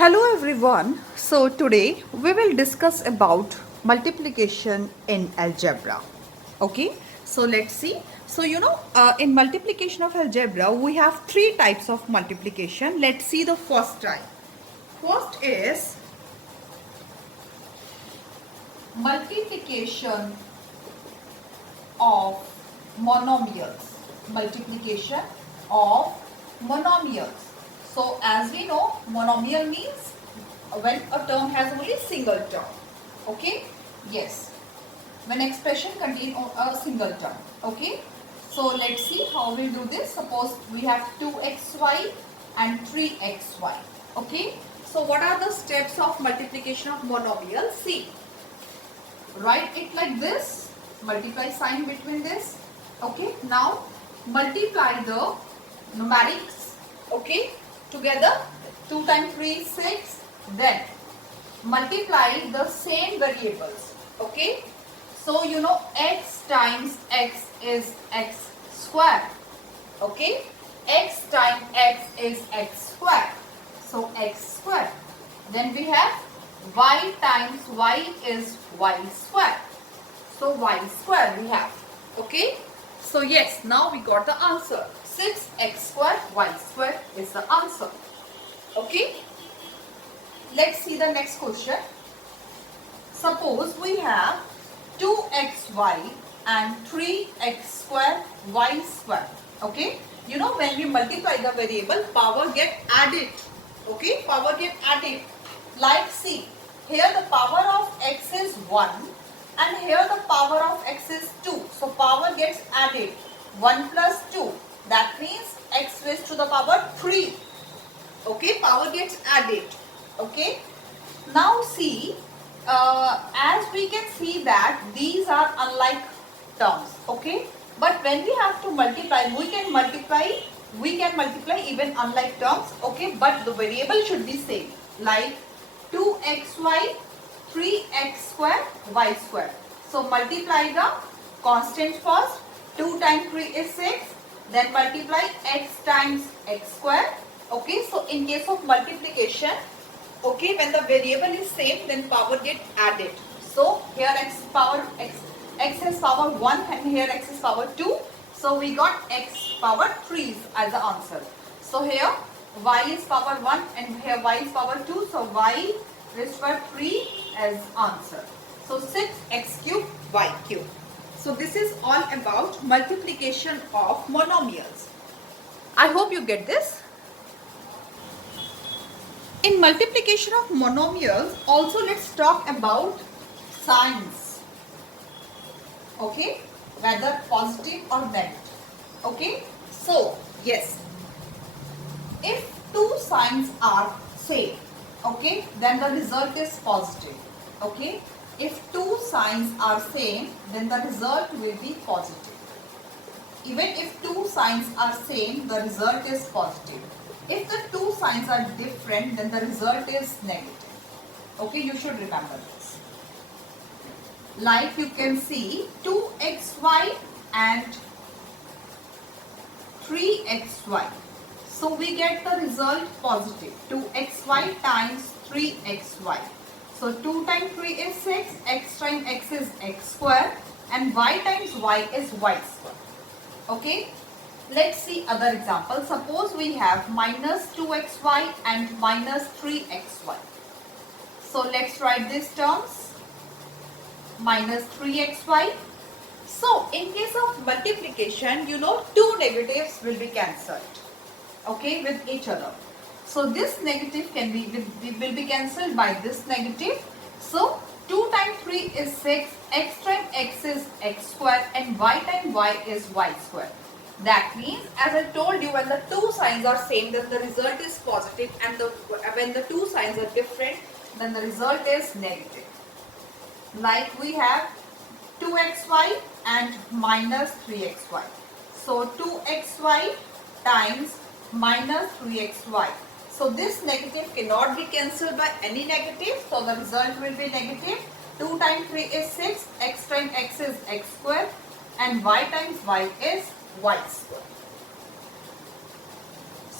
Hello everyone. So today we will discuss about multiplication in algebra. Okay. So let's see. So in multiplication of algebra we have three types of multiplication. Let's see the first type. First is multiplication of monomials. Multiplication of monomials. So as we know, monomial means when a term has only single term. Okay? Yes. When expression contain a single term. Okay? So let's see how we do this. Suppose we have 2xy and 3xy. Okay? So what are the steps of multiplication of monomial? See. Write it like this. Multiply sign between this. Okay? Now multiply the numerics. Okay? Together. 2 times 3 is 6. Then multiply the same variables. Okay? So you know x times x is x square. Okay? X times x is x square. So x square. Then we have y times y is y square. So y square we have. Okay? So yes, now we got the answer. 6x square y square is the answer. Okay? Let's see the next question. Suppose we have 2xy and 3x square y square. Okay? You know when we multiply the variable, power get added. Okay? Power get added. Like see, here the power of x is 1 and here the power of x is 2. So power gets added. 1 plus 2. That means x raised to the power 3. Okay? Power gets added. Okay? Now see, as we can see that these are unlike terms. Okay? But when we have to multiply, we can multiply even unlike terms. Okay? But the variable should be same. Like 2xy, 3x square, y square. So multiply the constant first. 2 times 3 is 6. Then multiply x times x square. Okay, so in case of multiplication, okay, when the variable is same, then power get added. So here x is power 1 and here x is power 2. So we got x power 3 as the answer. So here y is power 1 and here y is power 2. So y raised to power 3 as answer. So 6x cube y cube. So this is all about multiplication of monomials. I hope you get this. In multiplication of monomials, also let's talk about signs. Okay, whether positive or negative. Okay, so yes, if two signs are same, okay, then the result is positive. Okay, if two signs are same, then the result will be positive. Even if two signs are same, the result is positive. If the two signs are different, then the result is negative. Okay, you should remember this. Like you can see 2xy and 3xy. So we get the result positive. 2xy times 3xy. So 2 times 3 is 6, x times x is x square and y times y is y square. Okay. Let's see other example. Suppose we have minus 2xy and minus 3xy. So let's write these terms. Minus 3xy. So in case of multiplication, you know two negatives will be cancelled. Okay, with each other. So this negative will be cancelled by this negative. So 2 times 3 is 6, x times x is x square and y times y is y square. That means, as I told you, when the two signs are same, then the result is positive, and when the two signs are different, then the result is negative. Like we have 2xy and minus 3xy. So 2xy times minus 3xy. So this negative cannot be cancelled by any negative. So the result will be negative. 2 times 3 is 6, x times x is x square and y times y is y square.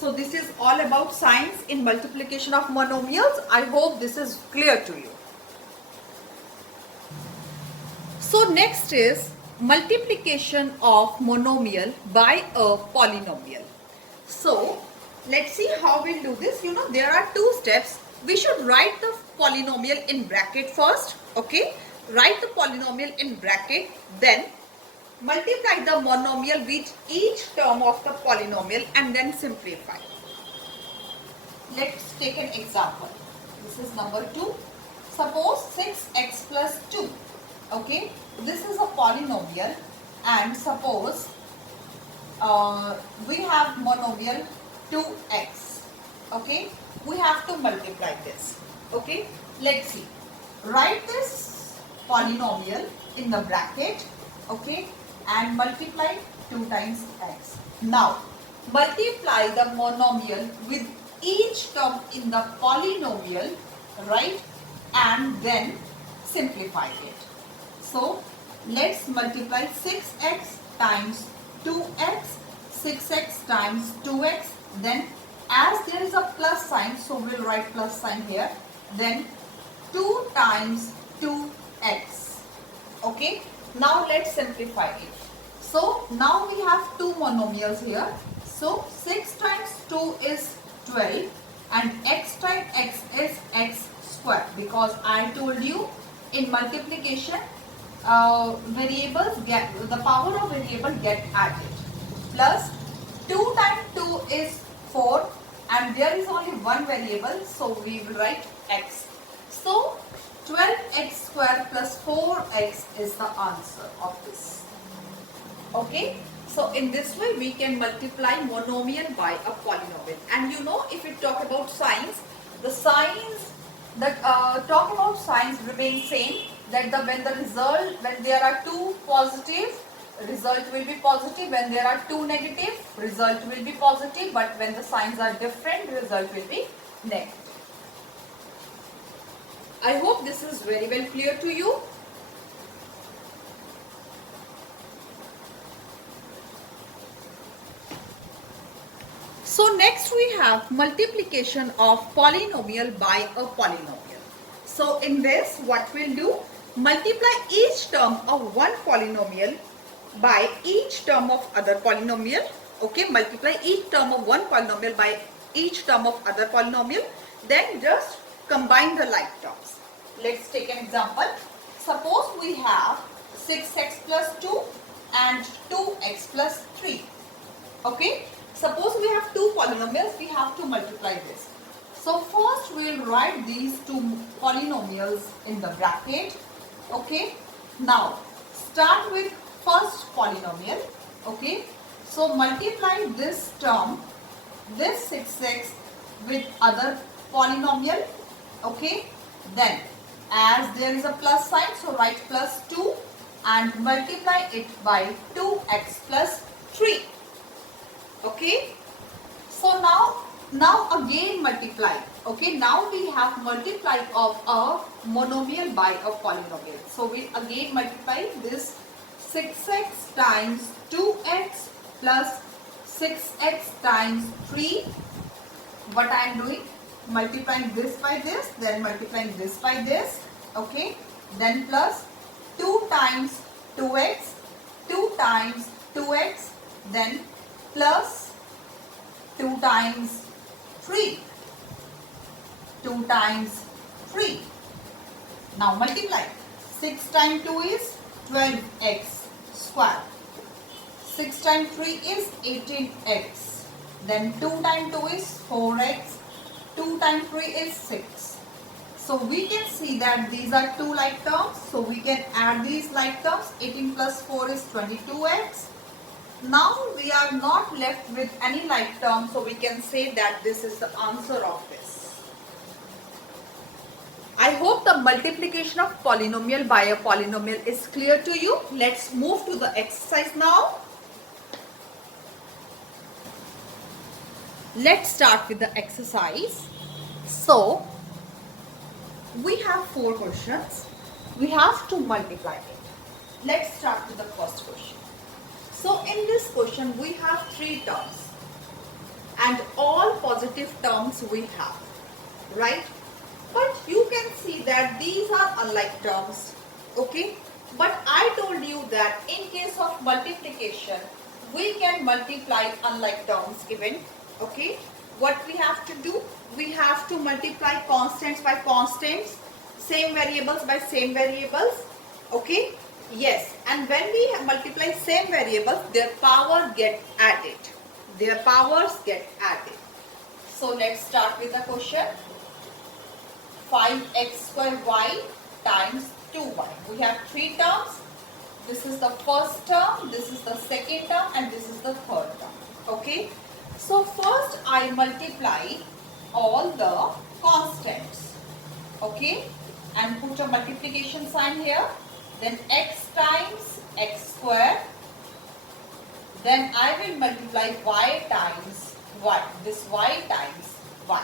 So this is all about signs in multiplication of monomials. I hope this is clear to you. So next is multiplication of monomial by a polynomial. So let's see how we'll do this. You know, there are two steps. We should write the polynomial in bracket first. Okay, write the polynomial in bracket, then multiply the monomial with each term of the polynomial and then simplify. Let's take an example. This is number 2. Suppose 6x plus 2. Okay, this is a polynomial, and suppose we have monomial 2x. Okay, we have to multiply this. Okay, let's see. Write this polynomial in the bracket. Okay, and multiply 2 times x. Now multiply the monomial with each term in the polynomial, right, and then simplify it. So let's multiply 6x times 2x, 6x times 2x, then as there is a plus sign, so we'll write plus sign here, then 2 times 2x. Okay, now let's simplify it. So now we have two monomials here. So 6 times 2 is 12 and x times x is x square, because I told you in multiplication variables get, the power of variable get added, plus 2 times 2 is 4 and there is only one variable, so we will write x. So 12x square plus 4x is the answer of this. Okay, so in this way we can multiply monomial by a polynomial. And you know, if we talk about signs, the signs that talk about signs remain same, that when there are two positive, result will be positive. When there are two negative, result will be positive. But when the signs are different, result will be negative. I hope this is very well clear to you. So next we have multiplication of polynomial by a polynomial. So in this, what we'll do, multiply each term of one polynomial by each term of other polynomial. Okay, multiply each term of one polynomial by each term of other polynomial, then just combine the like terms. Let's take an example. Suppose we have 6x plus 2 and 2x plus 3. Okay, suppose we have two polynomials, we have to multiply this. So first we will write these two polynomials in the bracket. Okay, now start with first polynomial. Okay, so multiply this term, this 6x with other polynomial. Okay, then as there is a plus sign, so write plus 2 and multiply it by 2x plus 3. Okay, so now again multiply. Okay, now we have multiply of a monomial by a polynomial. So we again multiply this 6x times 2x plus 6x times 3. What I am doing, multiplying this by this, then multiplying this by this. Okay, then plus 2 times 2x, 2 times 2x, then plus 2 times 3, 2 times 3. Now multiply. 6 times 2 is 12x square. 6 times 3 is 18x. Then 2 times 2 is 4x. 2 times 3 is 6. So we can see that these are two like terms. So we can add these like terms. 18 plus 4 is 22x. Now we are not left with any like term, so we can say that this is the answer of this. I hope the multiplication of polynomial by a polynomial is clear to you. Let's move to the exercise now. Let's start with the exercise. So we have 4 questions. We have to multiply it. Let's start with the first question. So in this question we have 3 terms and all positive terms we have, right? But you can see that these are unlike terms, okay? But I told you that in case of multiplication, we can multiply unlike terms given, okay? What we have to do? We have to multiply constants by constants, same variables by same variables, okay? Yes, and when we multiply same variables, their power get added. Their powers get added. So let's start with the question. 5x square y times 2y. We have three terms. This is the first term, this is the second term, and this is the third term. Okay. So first I multiply all the constants. Okay. And put a multiplication sign here. Then x times x square. Then I will multiply y times y. This y times y.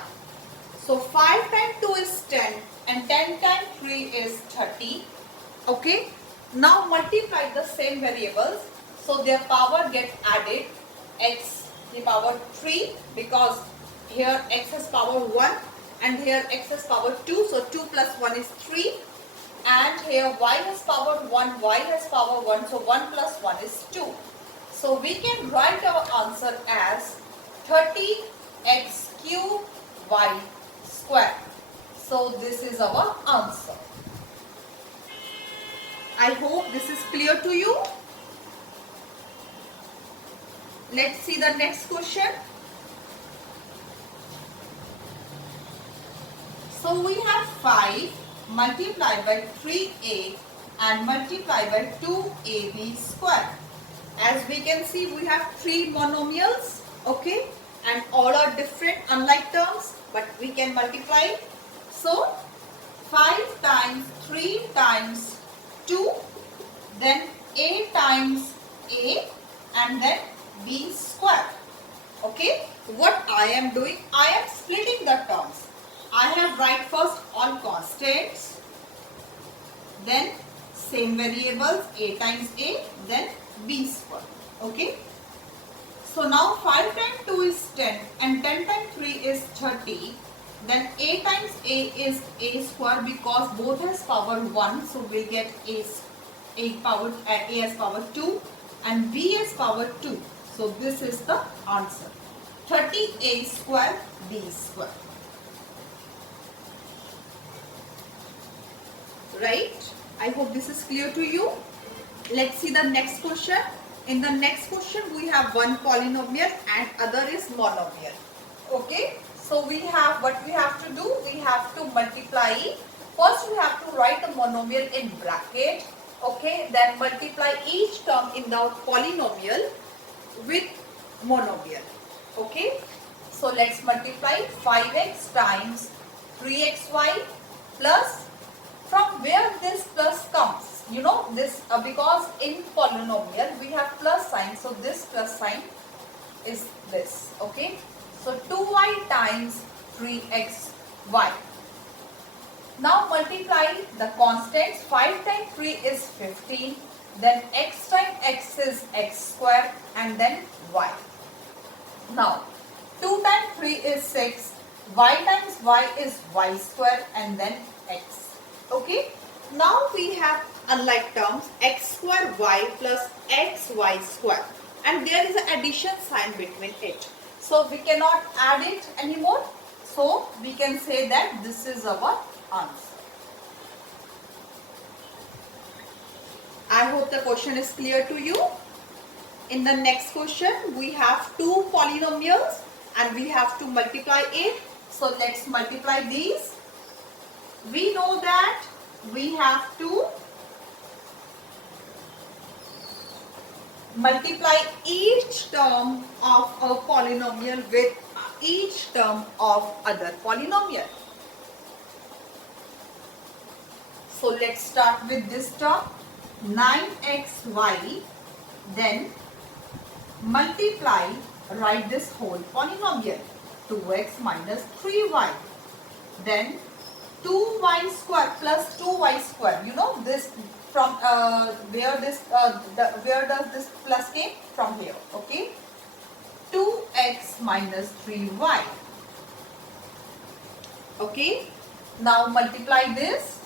So 5 times 2 is 10 and 10 times 3 is 30. Okay. Now multiply the same variables. So their power gets added. X the power 3 because here x has power 1 and here x has power 2. So 2 plus 1 is 3. And here y has power 1, y has power 1. So 1 plus 1 is 2. So we can write our answer as 30x cube y square. So this is our answer. I hope this is clear to you. Let's see the next question. So we have 5 multiplied by 3a and multiplied by 2ab square. As we can see, we have three monomials, okay, and all are different unlike terms, but we can multiply. So 5 times 3 times 2, then a times a and then b square. Okay, what I am doing, I am splitting the terms. I have write first all constants, then same variables a times a, then b square. Okay, so now 5 times 2 is 10 and 10 times 3 is 30. Then a times a is a square because both has power 1, so we get a has power 2 and b has power 2. So this is the answer. 30a square b square. Right? I hope this is clear to you. Let's see the next question. In the next question, we have one polynomial and other is monomial. Okay. So we have, what we have to do, we have to multiply. First we have to write a monomial in bracket. Okay. Then multiply each term in the polynomial with monomial. Okay. So let's multiply 5x times 3xy plus, from where this plus comes. You know this because in polynomial we have plus sign, so this plus sign is this. Okay, so 2y times 3xy. Now multiply the constants. 5 times 3 is 15, then x times x is x square and then y. Now 2 times 3 is 6, y times y is y square and then x. Okay, now we have unlike terms x square y plus xy square, and there is an addition sign between it. So we cannot add it anymore. So we can say that this is our answer. I hope the question is clear to you. In the next question, we have two polynomials and we have to multiply it. So let's multiply these. We know that we have to multiply each term of a polynomial with each term of other polynomial. So let's start with this term 9xy, then multiply, write this whole polynomial 2x minus 3y, then 2y square plus 2y square. You know this from where does this plus came from? Here. Okay, 2x minus 3y. Okay, now multiply this.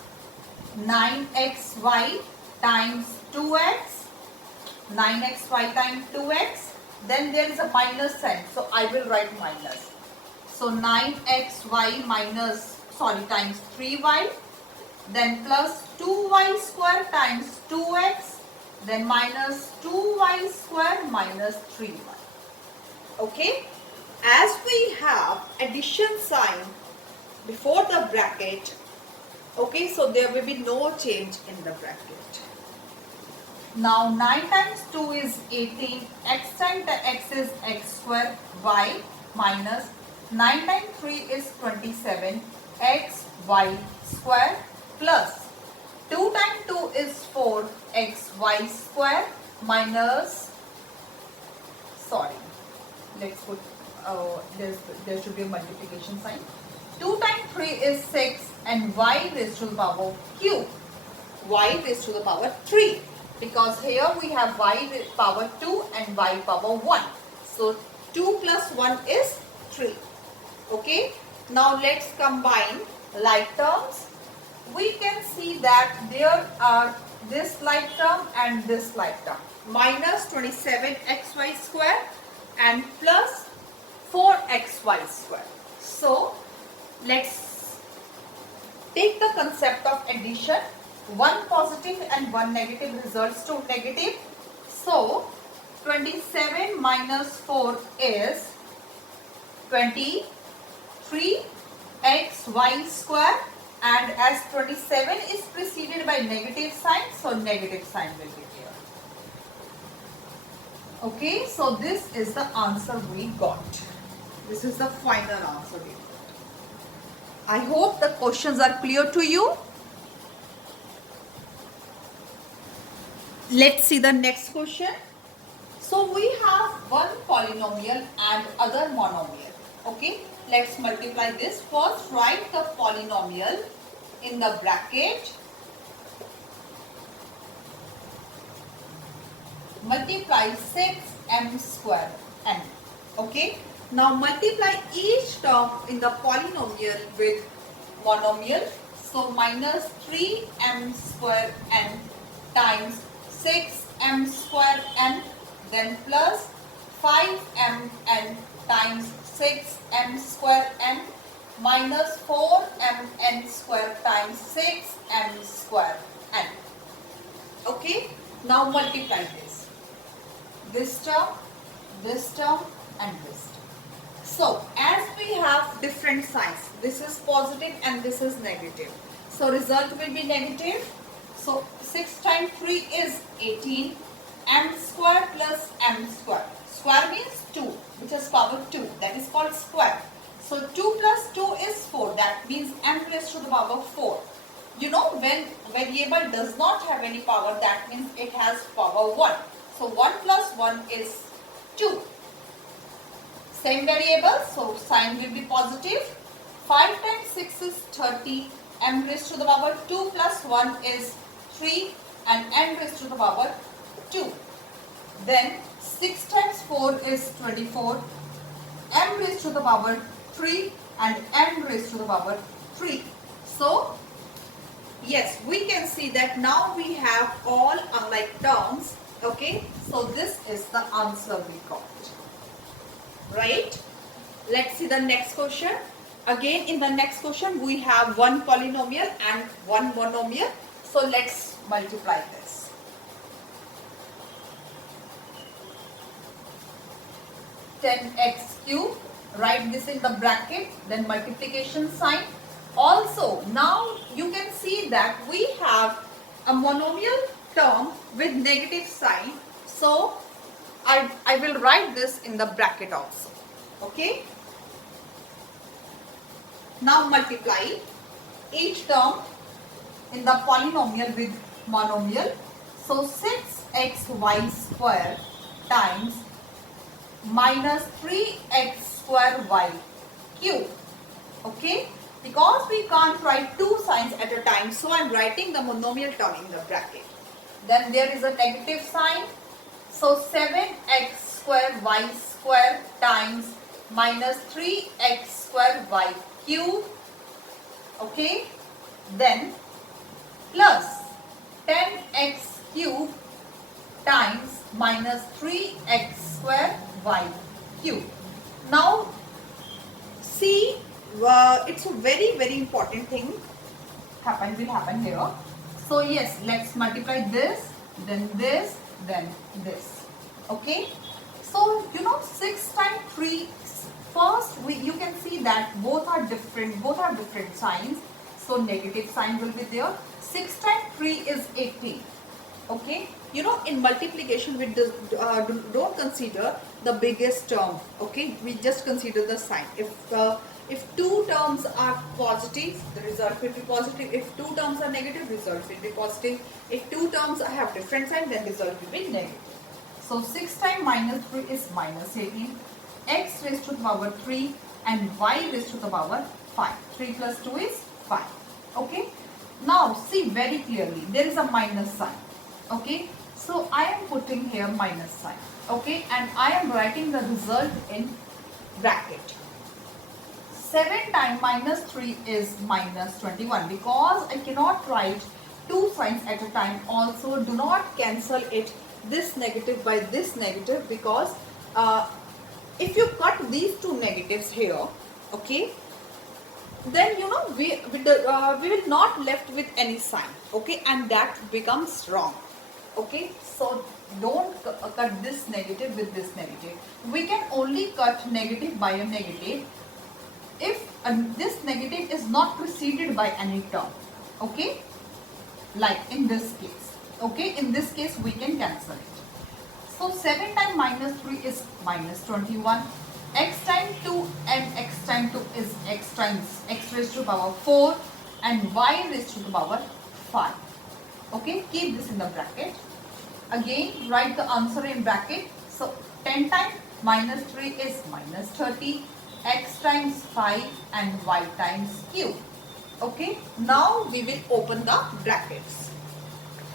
9xy times 2x, 9xy times 2x, then there is a minus sign, so I will write minus. So 9xy times 3y, then plus 2y square times 2x, then minus 2y square minus 3y. Okay, as we have addition sign before the bracket, okay, so there will be no change in the bracket. Now 9 times 2 is 18, x times x is x square, y minus 9 times 3 is 27, x y square plus 2 times 2 is 4, x y square minus, sorry, let's put, there should be a multiplication sign. 2 times 3 is 6 and y raised to the power cube, y raised to the power 3, because here we have y power 2 and y power 1. So 2 plus 1 is 3. Okay. Now let's combine like terms. We can see that there are this like term and this like term. Minus 27xy square and plus 4xy square. So let's take the concept of addition. One positive and one negative results to negative. So 27 minus 4 is 23 xy square, and as 27 is preceded by negative sign, so negative sign will be here. Okay, so this is the answer we got. This is the final answer we got. I hope the questions are clear to you. Let's see the next question. So we have one polynomial and other monomial. Okay, let's multiply this. First, write the polynomial in the bracket. Multiply 6m square n. Okay, now multiply each term in the polynomial with monomial. So minus 3m square n times 6m square n, then plus 5m n times 6m square n minus 4m n square times 6m square n. Okay, now multiply this. This term, and this term. So as we have different signs, this is positive and this is negative. So result will be negative. So 6 times 3 is 18, m square plus m square. Square means 2, which is power 2. That is called square. So 2 plus 2 is 4. That means m raised to the power 4. You know, when variable does not have any power, that means it has power 1. So 1 plus 1 is 2. Same variable, so sign will be positive. 5 times 6 is 30. M raised to the power 2 plus 1 is 3 and n raised to the power 2. Then 6 times 4 is 24. M raised to the power 3 and n raised to the power 3. So yes, we can see that now we have all unlike terms. Okay, so this is the answer we got. Right? Let's see the next question. Again, in the next question, we have one polynomial and one monomial. So let's multiply this. (10x cube). Write this in the bracket, then multiplication sign. Also, now you can see that we have a monomial term with negative sign. So I will write this in the bracket also. Okay. Now multiply each term in the polynomial with monomial. So 6xy square times minus 3x square y cube. Okay. Because we can't write two signs at a time, so I am writing the monomial term in the bracket. Then there is a negative sign. So 7x square y square times minus 3x square y cube. Okay, then plus 10x cube times minus 3x square y cube. Now see, it's a very important thing will happen here. So yes, let's multiply this, then this, then this. Okay, so you know 6 times 3, first you can see that both are different signs, so negative sign will be there. 6 times 3 is 18. Okay, you know in multiplication we don't consider the biggest term. Okay, we just consider the sign. If two terms are positive, the result will be positive. If two terms are negative, result will be positive. If two terms have different sign, then result will be negative. So 6 times minus 3 is minus 18, x raised to the power 3 and y raised to the power 5. 3 plus 2 is 5. Okay, now see very clearly, there is a minus sign. Okay, so I am putting here minus sign. Okay, and I am writing the result in bracket. 7 times minus 3 is minus 21. Because I cannot write two signs at a time, also do not cancel it, this negative by this negative, because if you cut these two negatives here, okay, then you know we will not left with any sign. Okay, and that becomes wrong. Okay, so don't cut this negative with this negative. We can only cut negative by a negative if this negative is not preceded by any term. Okay, like in this case. Okay, in this case we can cancel it. So 7 times minus 3 is minus 21. X times 2 and x times 2 is x times x raised to the power 4 and y raised to the power 5. Okay, keep this in the bracket. Again, write the answer in bracket. So 10 times minus 3 is minus 30. X times 5 and y times cube. Okay, now we will open the brackets.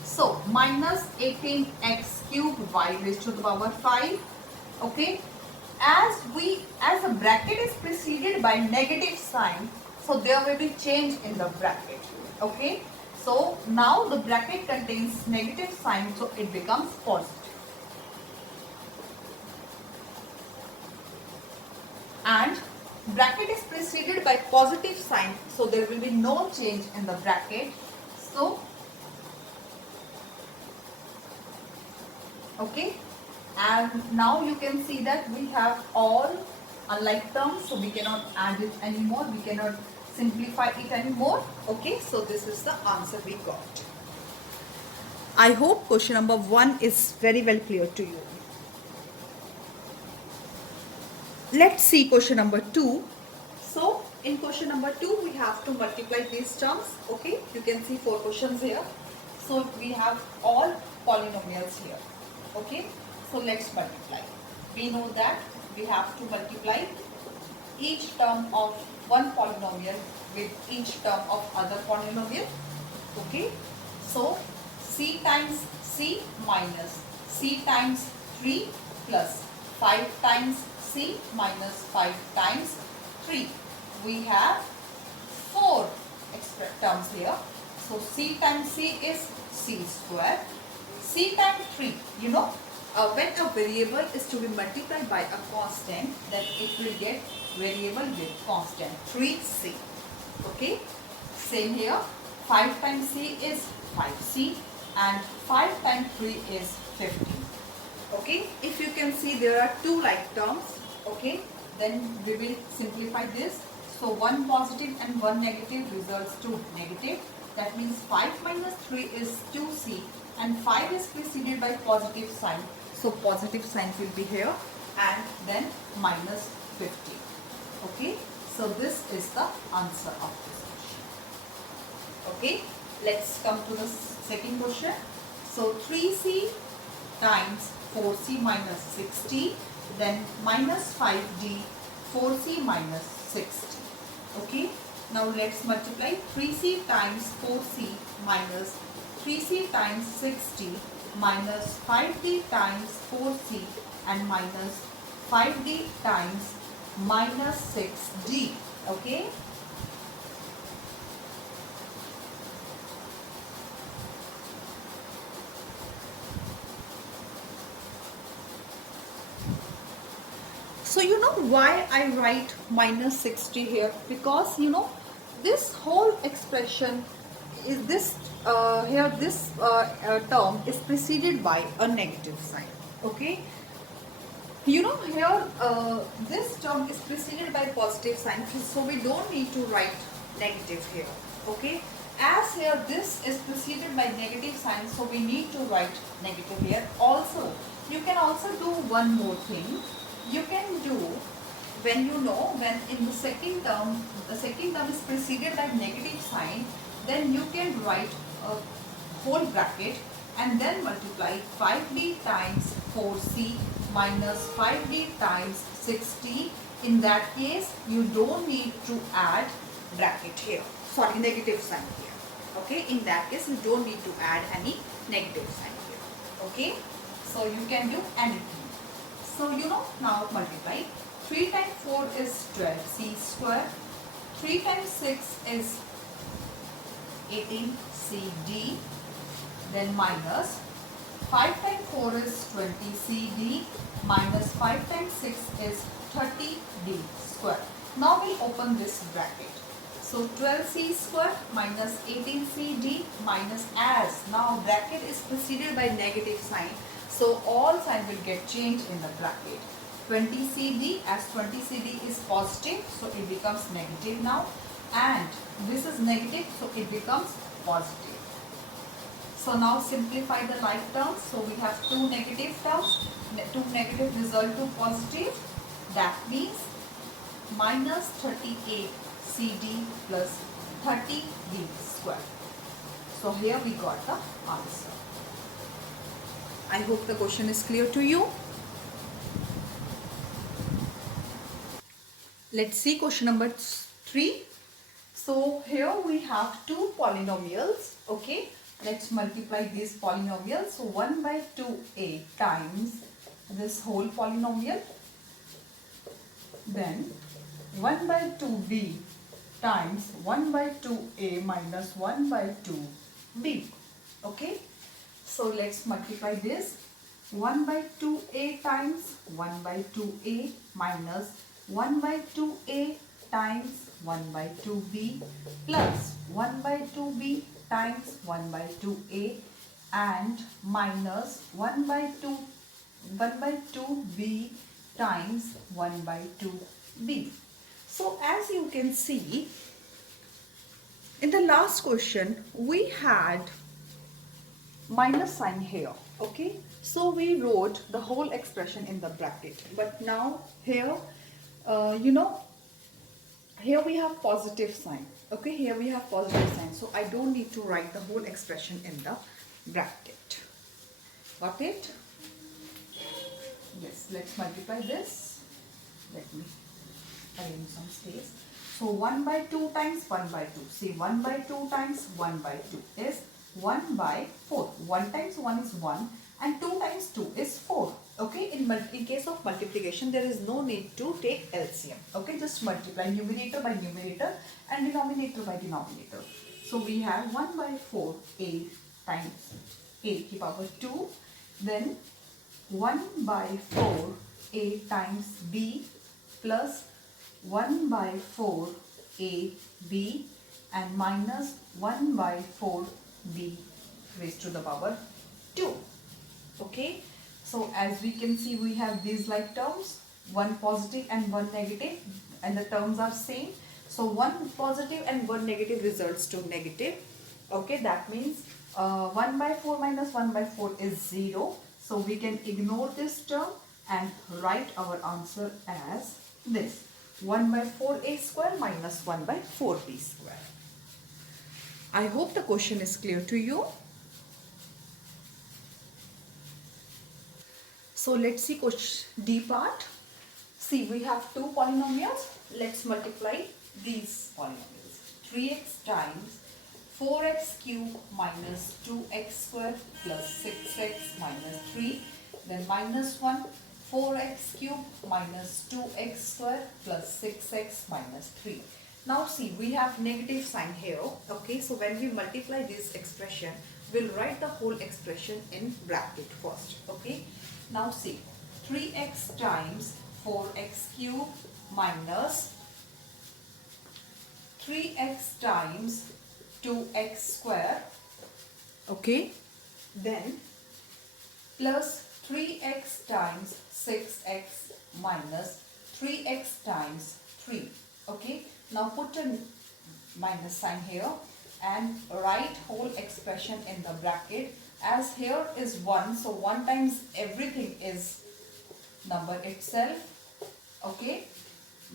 So minus 18x cube y raised to the power 5. Okay, as a bracket is preceded by negative sign, so there will be change in the bracket. Okay, so now the bracket contains negative sign, so it becomes positive. And bracket is preceded by positive sign, so there will be no change in the bracket. So okay, and now you can see that we have all unlike terms, so we cannot add it anymore, we cannot simplify it anymore. Okay, so this is the answer we got. I hope question number 1 is very well clear to you. Let's see question number 2. So in question number 2 we have to multiply these terms. Okay, you can see 4 questions here. So we have all polynomials here. Okay, so let's multiply. We know that we have to multiply each term of one polynomial with each term of other polynomial. Okay, so c times c minus c times 3 plus 5 times c minus 5 times 3. We have 4 terms here. So c times c is c square. C times 3, you know, when a variable is to be multiplied by a constant, then it will get variable with constant 3c. Okay, same here. 5 times c is 5c and 5 times 3 is 15. Okay, if you can see there are two like terms. Okay, then we will simplify this. So one positive and one negative results to negative. That means 5 minus 3 is 2c and 5 is preceded by positive sign. So positive sign will be here and then minus 50. Okay, so this is the answer of this question. Okay, let's come to the second question. So 3c times 4c minus 60, then minus 5d 4c minus 60. Okay, now let's multiply 3c times 4c minus 3c times 60 minus 5d times 4c and minus 5d times minus 6d. Okay. So you know why I write minus 60 here? Because you know this whole expression is this here this term is preceded by a negative sign. Okay. You know here this term is preceded by positive sign, so we don't need to write negative here. Okay. As here this is preceded by negative sign, so we need to write negative here. Also, you can also do one more thing. You can do when you know when in the second term is preceded by negative sign, then you can write a whole bracket and then multiply 5d times 4c minus 5d times 6d. In that case, you don't need to add bracket here. Sorry, negative sign here. Okay, in that case, you don't need to add any negative sign here. Okay, so you can do anything. So you know now multiply. 3 times 4 is 12c square. 3 times 6 is 18cd. Then minus 5 times 4 is 20cd. Minus 5 times 6 is 30d square. Now we open this bracket. So 12c square minus 18cd minus, as now bracket is preceded by negative sign, so all sign will get changed in the bracket. 20cd, as 20cd is positive, so it becomes negative now, and this is negative, so it becomes positive. So now simplify the like terms. So we have two negative terms, two negative result to positive. That means minus 38cd plus 30d square. So here we got the answer. I hope the question is clear to you. Let's see question number 3. So here we have two polynomials. Okay, let's multiply these polynomials. So 1 by 2a times this whole polynomial, then 1 by 2b times 1 by 2a minus 1 by 2b. Okay, so let's multiply this. 1 by 2a times 1 by 2a minus 1 by 2a times 1 by 2b plus 1 by 2b times 1 by 2a and minus 1 by 2b times 1 by 2b. So as you can see, in the last question we had minus sign here. Okay, so we wrote the whole expression in the bracket, but now here you know, here we have positive sign. Okay, here we have positive sign, so I don't need to write the whole expression in the bracket. Got it? Yes, let's multiply this. Let me arrange some space. So 1 by 2 times 1 by 2. See, 1 by 2 times 1 by 2 is 1 by 4. 1 times 1 is 1 and 2 times 2 is 4. Okay, in case of multiplication, there is no need to take LCM. Okay, just multiply numerator by numerator and denominator by denominator. So we have 1 by 4a times a to the power 2. Then 1 by 4a times b plus 1 by 4ab and minus 1 by 4b raised to the power 2. Okay, so as we can see, we have these like terms, one positive and one negative, and the terms are same. So one positive and one negative results to negative. Okay, that means 1 by 4 minus 1 by 4 is 0. So we can ignore this term and write our answer as this: 1 by 4a square minus 1 by 4b square. I hope the question is clear to you. So let's see question D part. See, we have two polynomials. Let's multiply these polynomials. 3x times 4x cube minus 2x square plus 6x minus 3. Then minus 1 4x cube minus 2x square plus 6x minus 3. Now see, we have negative sign here. Okay, so when we multiply this expression, we'll write the whole expression in bracket first. Okay, now see, 3x times 4x cube minus 3x times 2x square. Okay, then plus 3x times 6x minus 3x times 3. Okay, now put a minus sign here and write whole expression in the bracket. As here is 1, so 1 times everything is number itself. Okay,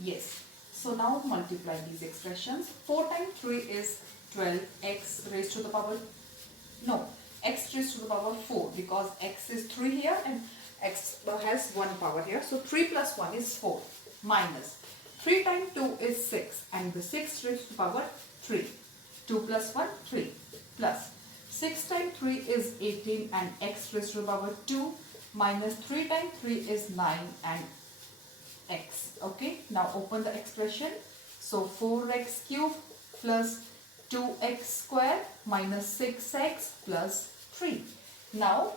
yes. So now multiply these expressions. 4 times 3 is 12x raised to the power, no, x raised to the power 4, because x is 3 here and x has 1 power here. So 3 plus 1 is 4 minus 3 times 2 is 6 and the 6 raised to the power 3. 2 plus 1, 3 plus 6 times 3 is 18 and x raised to the power 2 minus 3 times 3 is 9 and x. Okay, now open the expression. So 4x cube plus 2x square minus 6x plus 3. Now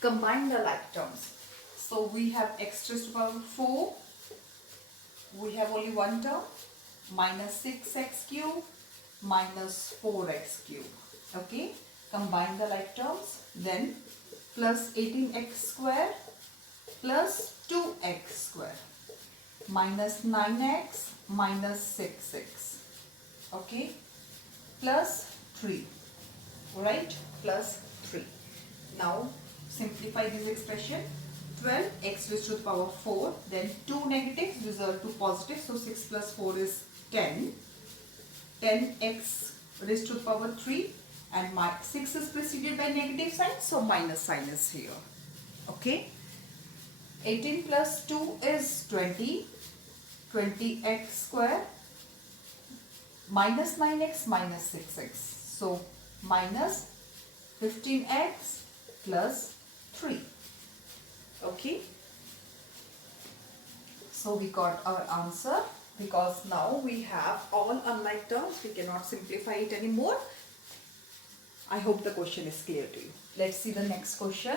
combine the like terms. So we have x raised to the power 4, we have only one term, minus 6x cube minus 4x cube. Okay, combine the like terms, then plus 18x square plus 2x square minus 9x minus 6x. Okay, plus 3, right, plus 3. Now simplify this expression. 12x raised to the power 4, then 2 negatives result to positive, so 6 plus 4 is 10. 10x raised to the power 3 and my 6 is preceded by negative sign, so minus sign is here. Okay, 18 plus 2 is 20, 20x square minus 9x minus 6x, so minus 15x plus 3. Okay, so we got our answer, because now we have all unlike terms, we cannot simplify it anymore. I hope the question is clear to you. Let's see the next question.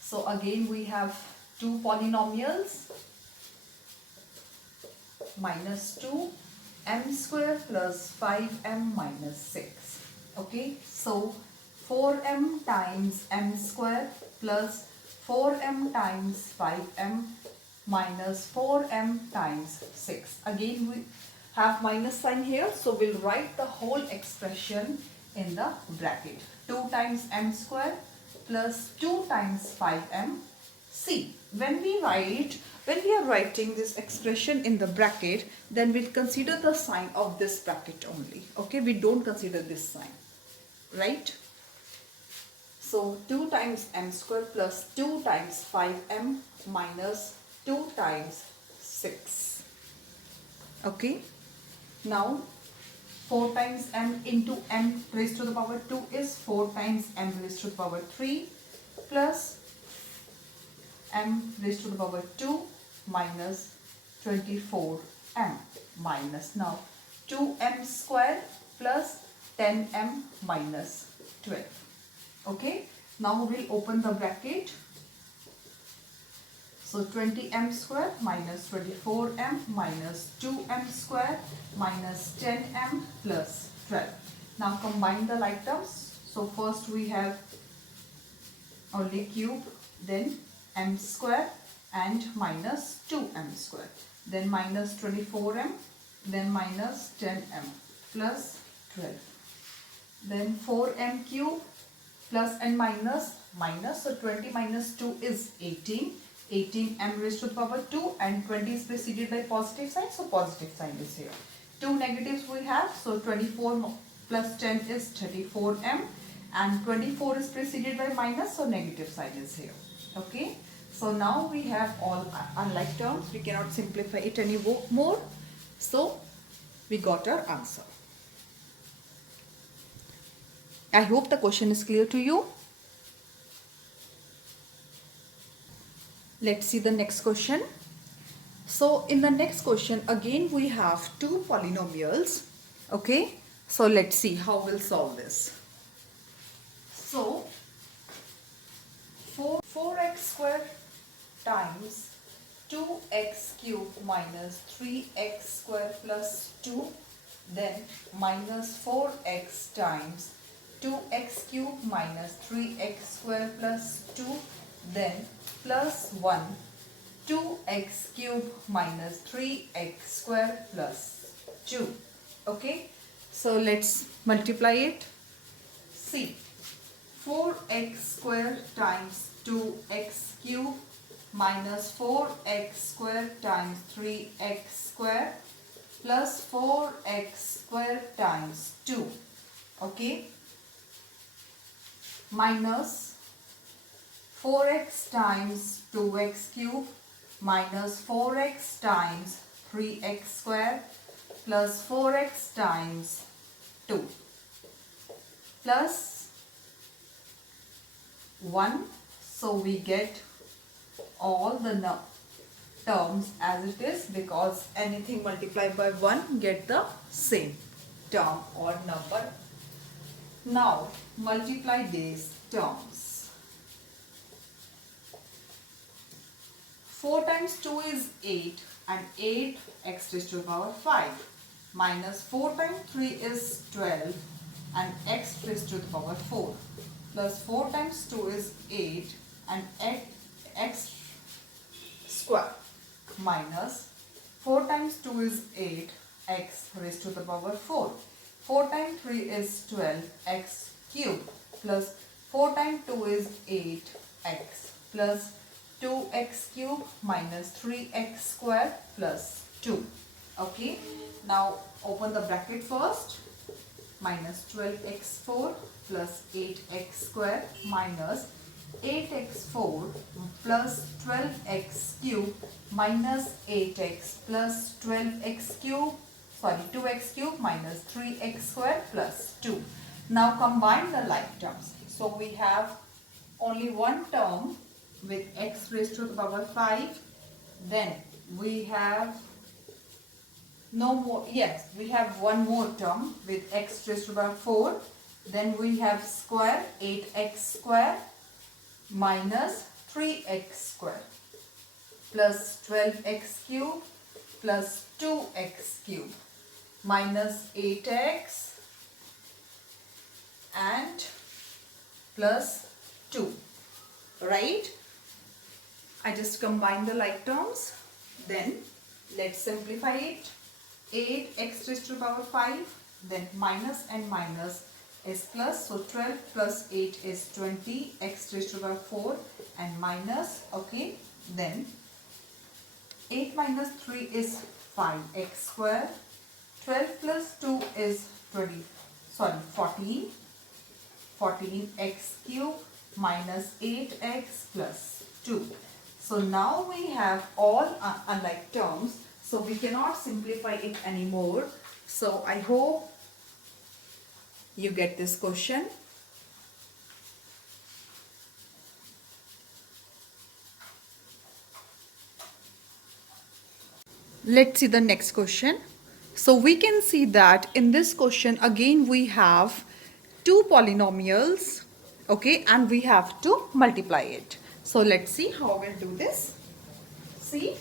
So again we have two polynomials, minus 2 m square plus 5m minus 6. Okay, so 4m times m square plus 4m times 5m minus 4m times 6. Again we have minus sign here, so we'll write the whole expression in the bracket. 2 times m square plus 2 times 5m. See, when we are writing this expression in the bracket, then we'll consider the sign of this bracket only. Okay, we don't consider this sign, right? So 2 times m square plus 2 times 5m minus 2 times 6. Okay, now 4 times m into m raised to the power 2 is 4 times m raised to the power 3 plus m raised to the power 2 minus 24m minus now 2m square plus 10m minus 12. Okay, now we'll open the bracket. So 20m square minus 24m minus 2m square minus 10m plus 12. Now combine the like terms. So first we have only cube, then m square and minus 2m square, then minus 24m, then minus 10m plus 12, then 4m cube plus and minus, so 20 minus 2 is 18, 18m raised to the power 2 and 20 is preceded by positive sign, so positive sign is here. 2 negatives we have, so 24 plus 10 is 34m and 24 is preceded by minus, so negative sign is here. Okay, so now we have all unlike terms, we cannot simplify it anymore, so we got our answer. I hope the question is clear to you. Let's see the next question. So in the next question again we have two polynomials. Okay, so let's see how we'll solve this. So 4x square times 2x cube minus 3x square plus 2, then minus 4x times 2x cube minus 3x square plus 2, then plus 1 2x cube minus 3x square plus 2. Okay, so let's multiply it. See, 4x square times 2x cube minus 4x square times 3x square plus 4x square times 2. Okay, minus 4x times 2x cube minus 4x times 3x square plus 4x times 2 plus 1. So we get all the terms as it is, because anything multiplied by 1 get the same term or number. Now multiply these terms. 4 times 2 is 8 and 8 x raised to the power 5 minus 4 times 3 is 12 and x raised to the power 4 plus 4 times 2 is 8 and x square minus 4 times 2 is 8 x raised to the power 4. 4 times 3 is 12 x cube plus 4 times 2 is 8 x plus 2x cube minus 3x square plus 2. Okay, now open the bracket first. Minus 12x4 plus 8x square minus 8x4 plus 12x cube minus 8x plus 12x cube, 2x cube minus 3x square plus 2. Now combine the like terms. So we have only one term with x raised to the power 5, then we have no more, yes, we have one more term with x raised to the power 4, then we have square 8x square minus 3x square plus 12x cube plus 2x cube minus 8x and plus 2, right? I just combine the like terms. Then let's simplify it. 8x raised to the power 5, then minus and minus is plus, so 12 plus 8 is 20, x raised to the power 4 and minus. Okay, then 8 minus 3 is 5x square, 12 plus 2 is 14, 14x cube minus 8x plus 2. So now we have all unlike terms, so we cannot simplify it anymore. So I hope you get this question. Let's see the next question. So we can see that in this question again we have two polynomials, okay, and we have to multiply it. So let's see how we'll do this. See,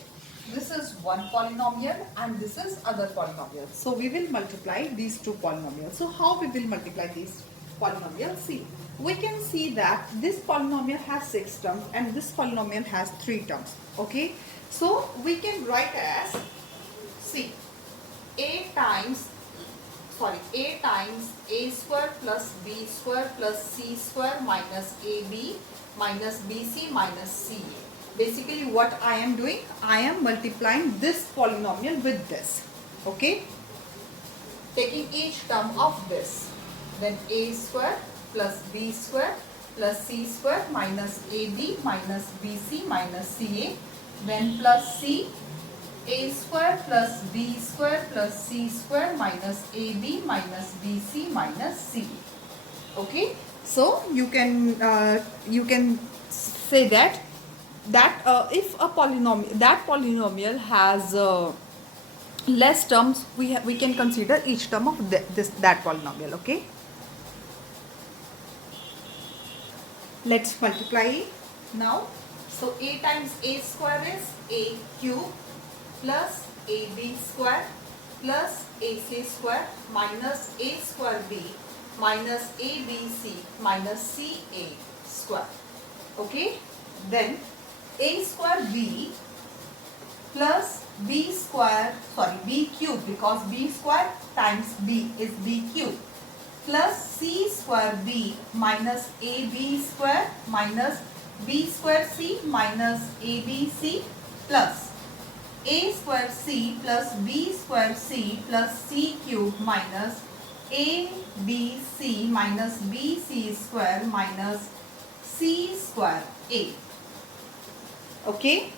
this is one polynomial and this is other polynomial. So we will multiply these two polynomials. So how we will multiply these polynomials? See, we can see that this polynomial has 6 terms and this polynomial has 3 terms. Okay, so we can write as, see, a times a square plus b square plus c square minus ab minus bc minus ca. Basically what I am doing, I am multiplying this polynomial with this. Okay, taking each term of this, then a square plus b square plus c square minus ab minus bc minus ca, then plus c, a square plus b square plus c square minus ab minus bc minus ca. Okay, so you can say that that if a polynomial has less terms, we can consider each term of that polynomial. Okay, let's multiply it now. So a times a square is a cube plus ab square plus ac square minus a square b minus abc minus ca square. Okay, then a square b plus b square, sorry, b cube, because b square times b is b cube, plus c square b minus ab square minus b square c minus abc plus a square c plus b square c plus c cube minus abc minus bc square minus c square a. Okay,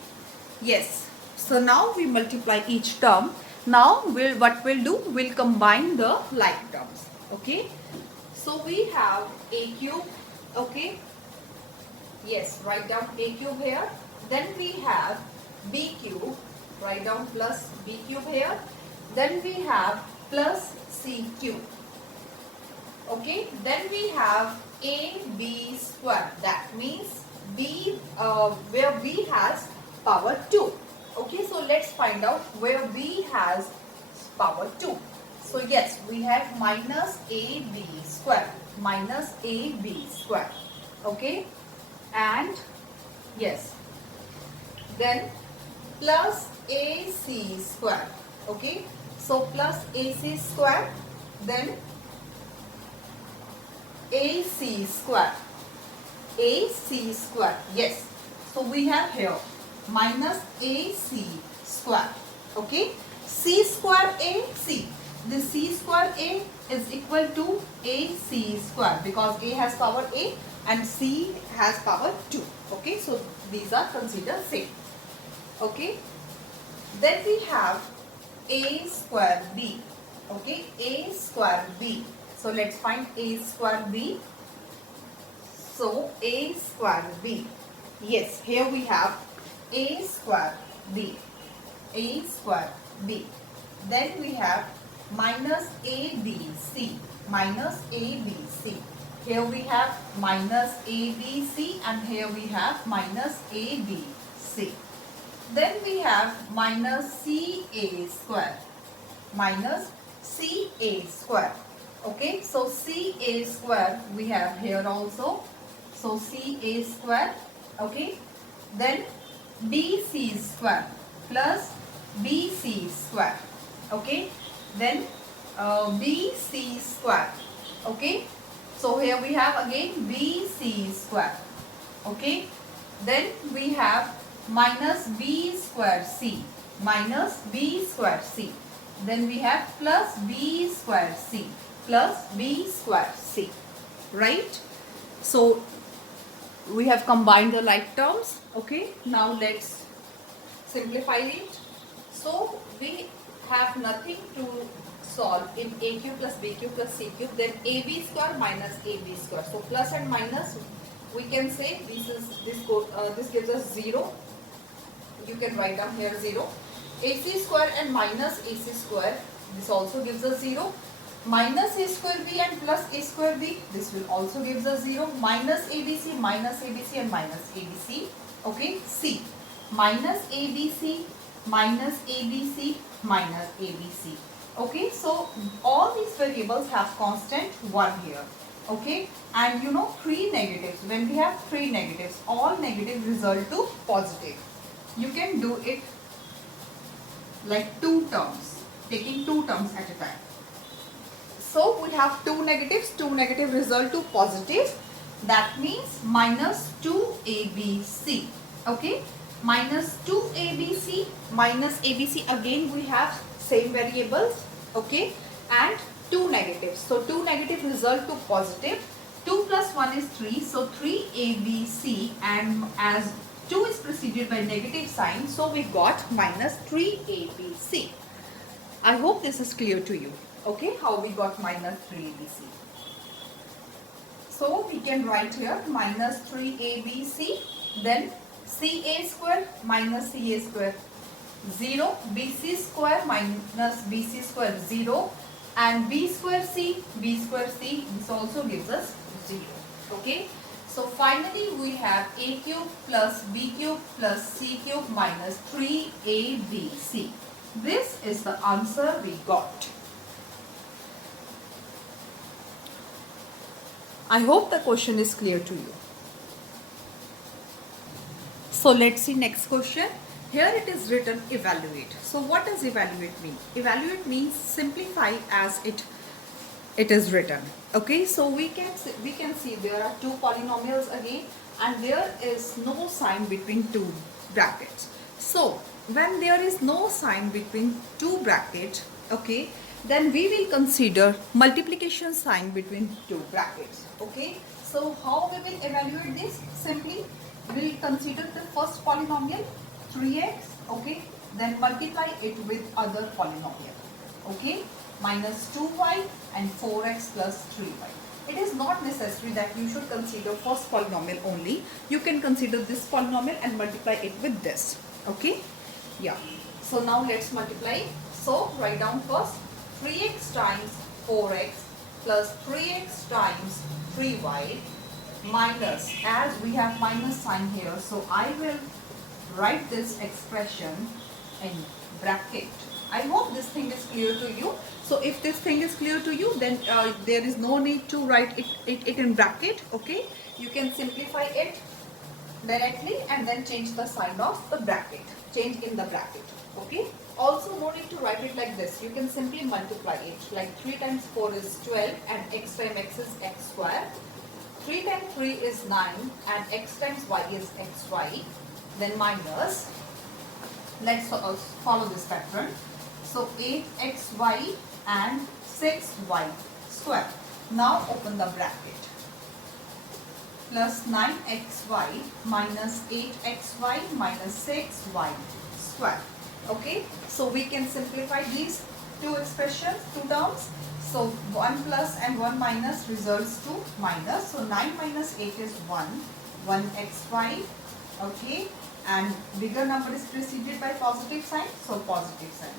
yes. So now we multiply each term. Now what we'll do, we'll combine the like terms. Okay, so we have a cube. Okay, yes, write down a cube here. Then we have b cube, write down plus b cube here. Then we have plus c cube. Okay, then we have ab square, that means b where b has power 2. Okay, so let's find out where b has power 2. So yes, we have minus ab square, minus ab square. Okay, and yes, then plus ac square. Okay, so plus ac square, then ac square, ac square, yes. So we have here minus ac square. Okay, c square a, c, the c square a is equal to ac square, because a has power a and c has power 2. Okay, so these are considered same. Okay, then we have a square b. Okay, a square b. So let's find a square b. So a square b, yes, here we have a square b, a square b. Then we have minus abc, minus abc. Here we have minus abc and here we have minus abc. Then we have minus ca square, minus ca square. Okay, so ca square we have here also. So ca square. Okay, then bc square plus bc square. Okay, then bc square. Okay, so here we have again bc square. Okay, then we have minus b square c, minus b square c. Then we have plus b square c, plus b square c. Right? So we have combined the like terms. Okay, now let's simplify it. So we have nothing to solve in a cube plus b cube plus c cube, then ab square minus ab square. So plus and minus, we can say this gives us 0. You can write down here 0. ac square and minus ac square, this also gives us 0. Minus a square b and plus a square b, this will also gives us 0. Minus abc and minus abc. Okay, c, minus abc, minus abc, minus abc. Okay, so all these variables have constant 1 here. Okay, and you know 3 negatives, when we have 3 negatives, all negative result to positive. You can do it like 2 terms, taking 2 terms at a time. So we have 2 negative result to positive. That means minus 2abc. Okay, minus 2abc, minus abc, again we have same variables. Okay, and 2 negatives. So 2 negative result to positive. 2 plus 1 is 3. So 3abc, and as 2 is preceded by negative sign, so we got minus 3abc. I hope this is clear to you. Okay, how we got minus 3abc. So we can write here minus 3abc, then CA square minus CA square 0, BC square minus BC square 0, and B square C this also gives us 0. Okay, so finally we have A cube plus B cube plus C cube minus 3ABC. This is the answer we got. I hope the question is clear to you. So let's see next question. Here it is written evaluate. So what does evaluate mean? Evaluate means simplify as it is written. Okay, so we can see there are two polynomials again, and there is no sign between two brackets. So when there is no sign between two brackets, okay, then we will consider multiplication sign between two brackets. Okay, so how we will evaluate this? Simply we will consider the first polynomial 3x, okay, then multiply it with other polynomial, okay, minus 2y and 4x plus 3y. It is not necessary that you should consider first polynomial only. You can consider this polynomial and multiply it with this, okay. Yeah, so now let's multiply. So write down first 3x times 4x plus 3x times 3y minus, as we have minus sign here, so I will write this expression in bracket. I hope this thing is clear to you. So if this thing is clear to you, then there is no need to write it in bracket, okay. You can simplify it directly and then change the sign of the bracket, change in the bracket, okay. Also no need to write it like this. You can simply multiply it, like 3 times 4 is 12 and x times x is x square. 3 times 3 is 9 and x times y is xy. Then minus, let's follow this pattern. So 8xy and 6y square. Now open the bracket. Plus 9xy minus 8xy minus 6y square. Okay, so we can simplify these two expressions, two terms. So 1 plus and 1 minus results to minus. So 9 minus 8 is 1, 1xy, okay, and bigger number is preceded by positive sign, so positive sign.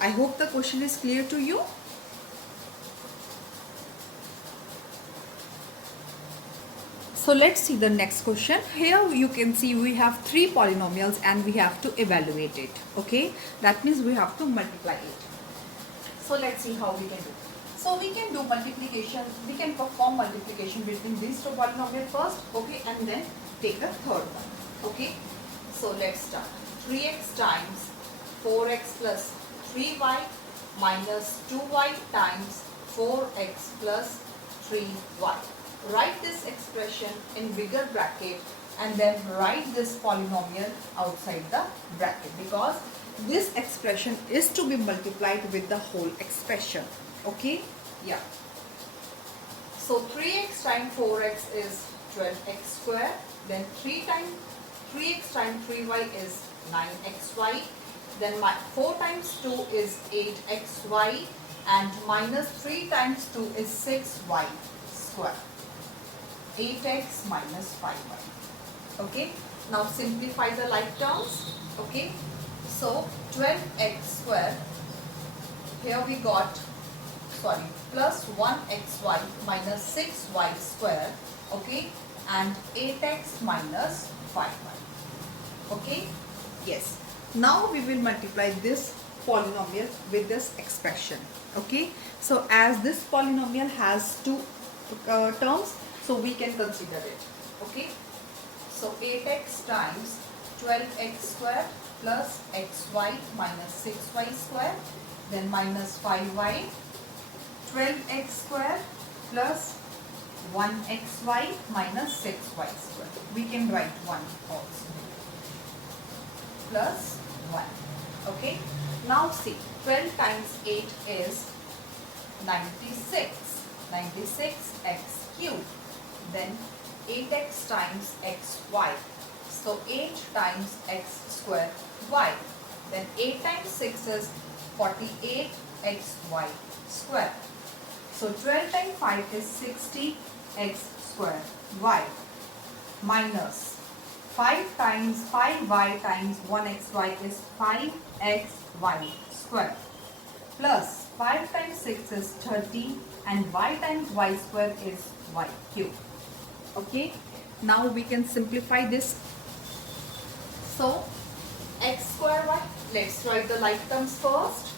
I hope the question is clear to you. So let's see the next question. Here you can see we have 3 polynomials and we have to evaluate it, okay. That means we have to multiply it. So let's see how we can do. So we can do multiplication, we can perform multiplication between these two polynomials first, okay, and then take the third one, okay. So let's start. 3x times 4x plus 3y minus 2y times 4x plus 3y. Write this expression in bigger bracket and then write this polynomial outside the bracket, because this expression is to be multiplied with the whole expression, okay. Yeah, so 3x times 4x is 12x square, then 3x times 3y is 9xy, then 4 times 2 is 8xy, and minus 3 times 2 is 6y square, 8x minus 5y, okay. Now simplify the like terms, okay. So 12x square, here we got, plus 1xy minus 6y square, okay, and 8x minus 5y, okay. Yes, now we will multiply this polynomial with this expression, okay. So as this polynomial has two terms, so we can consider it, okay. So 8x times 12x square plus xy minus 6y square, then minus 5y, 12x square plus 1xy minus 6y square. We can write 1 also, plus 1, okay. Now see, 12 times 8 is 96, 96x cubed, then 8x times xy, so 8 times x square y, then 8 times 6 is 48xy square, so 12 times 5 is 60x square y, minus 5 times 5y times 1xy is 5xy square. Plus 5 times 6 is 30 and y times y square is y cube. Okay. Now we can simplify this. So x square y. Let's write the like terms first.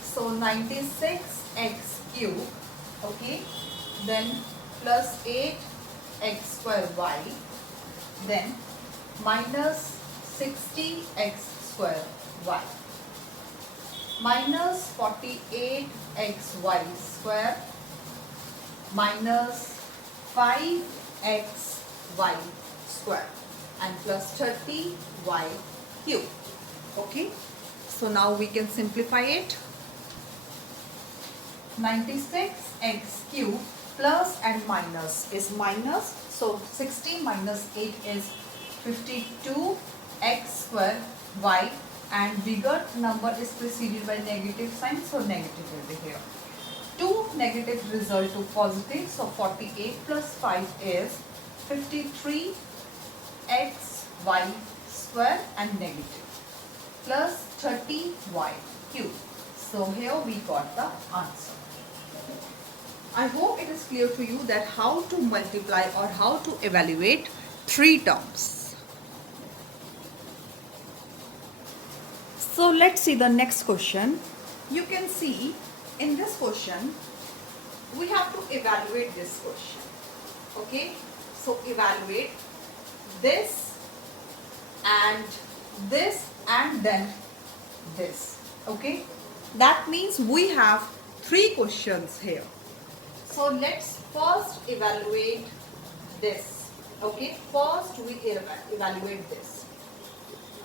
So 96x cube. Okay. Then plus 8x square y. Then minus 60x square y. Minus 48xy square minus 5xy square and plus 30y cube. Okay, so now we can simplify it. 96x cube plus and minus is minus, so 60 minus 8 is 52x square y, and bigger number is preceded by negative sign, so negative will be here. 2 negative result to positive, so 48 plus 5 is 53x y square and negative plus 30y cube. So here we got the answer. I hope it is clear to you that how to multiply or how to evaluate three terms. So let's see the next question. You can see in this question, we have to evaluate this question. Okay, so evaluate this and then this. Okay, that means we have three questions here. So let's first evaluate this. Okay, first we evaluate this.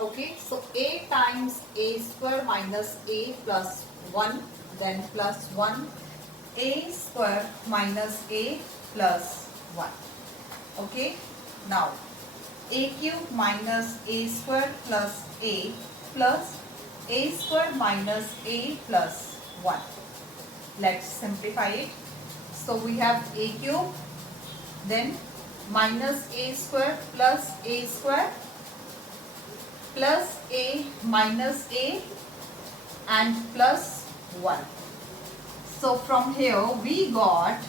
Okay, so a times a square minus a plus 1, then plus 1, a square minus a plus 1. Okay, now a cube minus a square plus a square minus a plus 1. Let's simplify it. So we have a cube, then minus a square plus a square plus a minus a and plus 1. So from here we got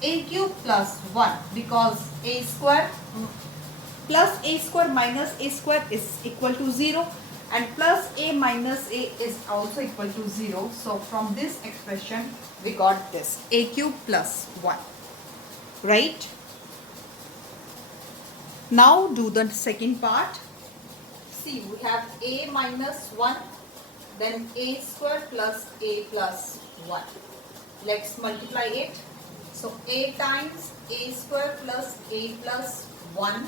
a cube plus 1 because a square plus a square minus a square is equal to 0 and plus a minus a is also equal to 0. So from this expression we got this a cube plus 1, right? Now do the second part. See, we have a minus 1, then a square plus a plus 1. Let's multiply it. So a times a square plus a plus 1,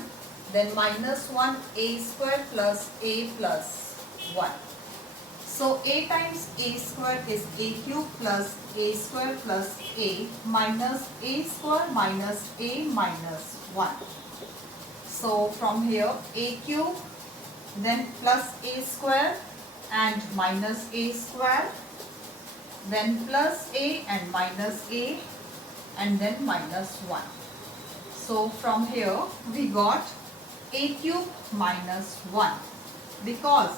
then minus 1 a square plus a plus 1. So a times a square is a cube plus a square plus a minus a square minus a minus 1. So from here a cube, then plus a square and minus a square, then plus a and minus a, and then minus 1. So from here we got a cube minus 1 because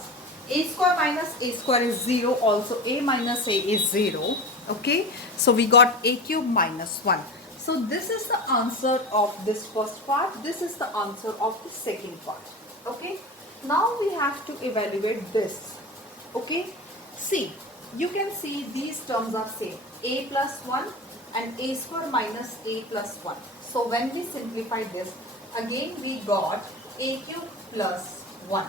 a square minus a square is 0, also a minus a is 0. Okay, so we got a cube minus 1. So this is the answer of this first part. This is the answer of the second part. Okay, now we have to evaluate this. Okay, see, you can see these terms are same, a plus 1 and a square minus a plus 1. So when we simplify this, again we got a cube plus 1.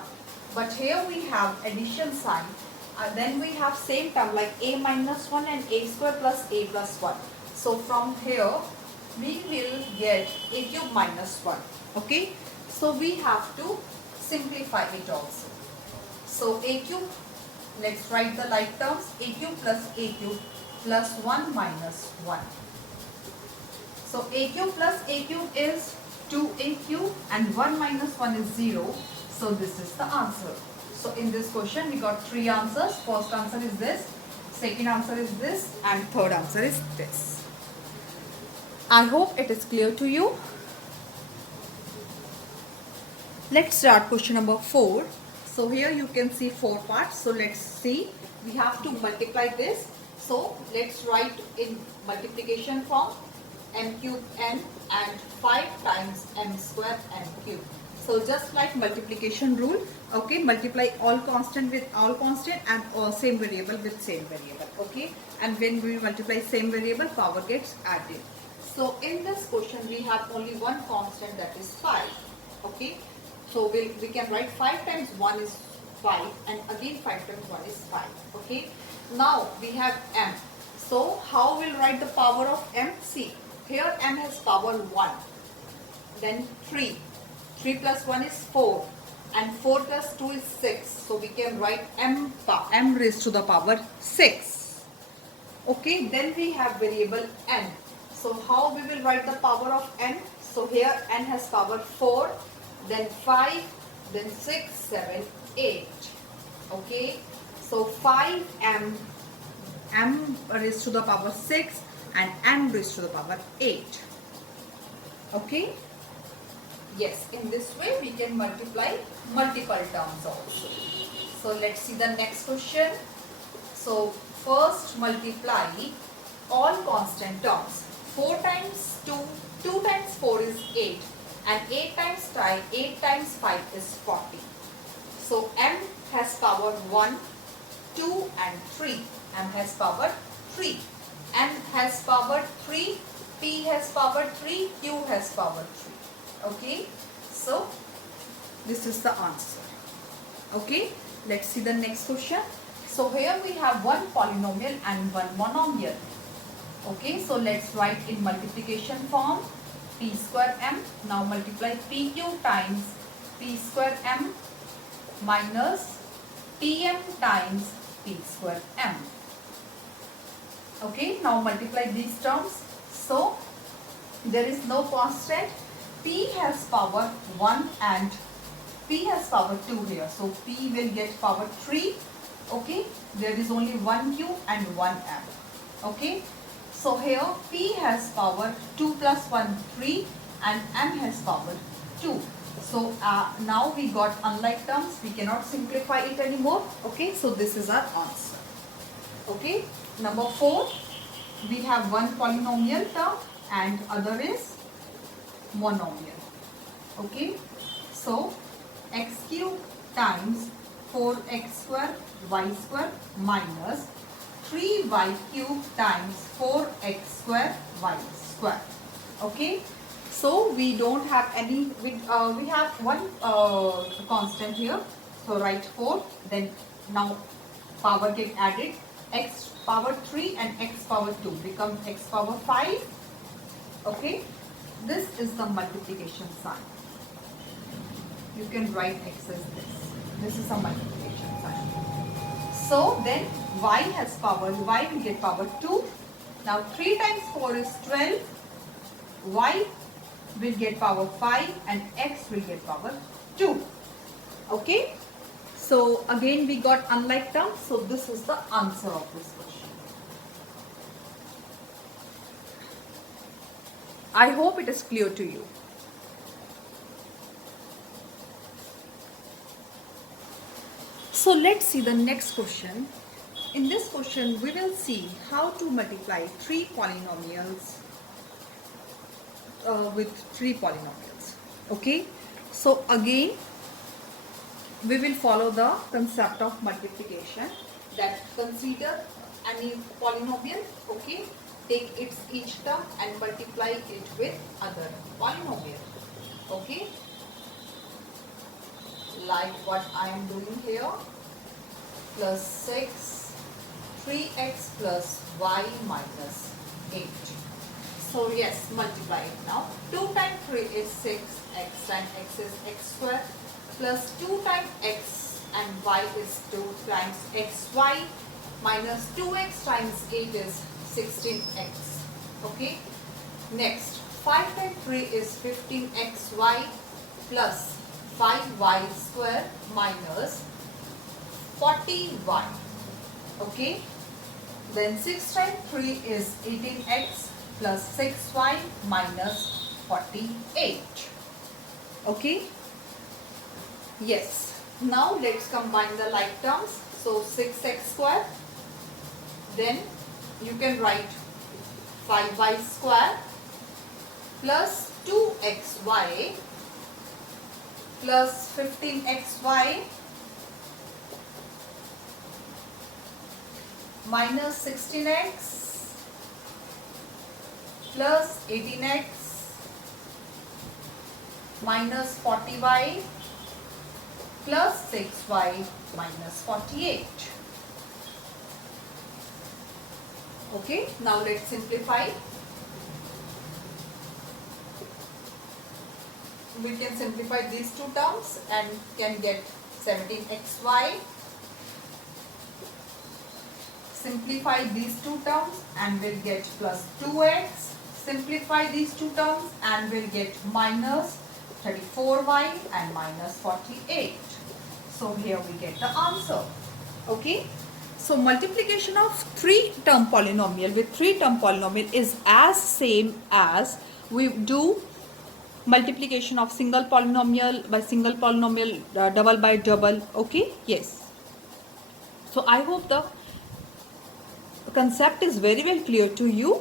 But here we have addition sign, and then we have same term like a minus 1 and a square plus a plus 1. So from here we will get a cube minus 1. Okay, so we have to simplify it also. So a cube, let's write the like terms, a cube plus 1 minus 1. So a cube is 2a cube and 1 minus 1 is 0. So this is the answer. So in this question we got three answers. First answer is this, second answer is this, and third answer is this. I hope it is clear to you. Let's start question number 4. So here you can see 4 parts. So let's see. We have to multiply this. So let's write in multiplication form m cube n and 5 times m square n cube. So just like multiplication rule, okay, multiply all constant with all constant and same variable with same variable, okay. And when we multiply same variable, power gets added. So in this question we have only one constant, that is 5, okay. So we can write 5 times 1 is 5 and again 5 times 1 is 5, okay. Now we have m. So how we'll write the power of m? See, here m has power 1, then 3. 3 plus 1 is 4 and 4 plus 2 is 6. So we can write m raised to the power 6. Okay, then we have variable n. So how we will write the power of n? So here n has power 4, then 5, then 6, 7, 8. Okay, so 5m raised to the power 6 and m raised to the power 8. Okay. Yes, in this way we can multiply multiple terms also. So let's see the next question. So first multiply all constant terms. 4 times 2, 2 times 4 is 8 and 8 times 5 is 40. So m has power 1, 2 and 3. M has power 3. N has power 3. P has power 3. Q has power 3. Okay, so this is the answer. Okay, let's see the next question. So here we have one polynomial and one monomial. Okay, so let's write in multiplication form p square m. Now multiply pq times p square m minus pm times p square m. Okay, now multiply these terms. So there is no constant. P has power 1 and P has power 2 here. So P will get power 3. Okay, there is only one Q and one M. Okay, so here P has power 2 plus 1, 3 and M has power 2. So now we got unlike terms. We cannot simplify it anymore. Okay, so this is our answer. Okay, number 4, we have one polynomial term and other is monomial. Okay, so x cube times 4x square y square minus 3y cube times 4x square y square. Okay, so we don't have any, we have one constant here, so write 4, then now power get added, x power 3 and x power 2 become x power 5. Okay, this is the multiplication sign. You can write x as this. This is a multiplication sign. So then y has power, y will get power 2. Now 3 times 4 is 12. Y will get power 5 and x will get power 2. Okay. So again we got unlike terms. So this is the answer of this question. I hope it is clear to you. So let's see the next question. In this question, we will see how to multiply 3 polynomials with 3 polynomials. Okay. So again, we will follow the concept of multiplication, that consider any polynomial. Okay. Take its each term and multiply it with other polynomial. Okay, like what I am doing here, plus 6, 3x plus y minus 8. So yes, multiply it now. 2 times 3 is 6, x times x is x square, plus 2 times x and y is 2 times xy, minus 2x times 8 is 16x. Okay, next 5 times 3 is 15xy plus 5y square minus 40y. Okay, then 6 times 3 is 18x plus 6y minus 48. Okay, Yes. Now let's combine the like terms. So 6x square. Then you can write 5y square plus 2xy plus 15xy minus 16x plus 18x minus 40y plus 6y minus 48. Okay, now let's simplify. We can simplify these two terms and can get 17xy. Simplify these two terms and we'll get plus 2x. Simplify these two terms and we'll get minus 34y and minus 48. So here we get the answer. Okay. So multiplication of three-term polynomial with three-term polynomial is as same as we do multiplication of single polynomial by single polynomial, double by double. Okay. Yes. So I hope the concept is very well clear to you.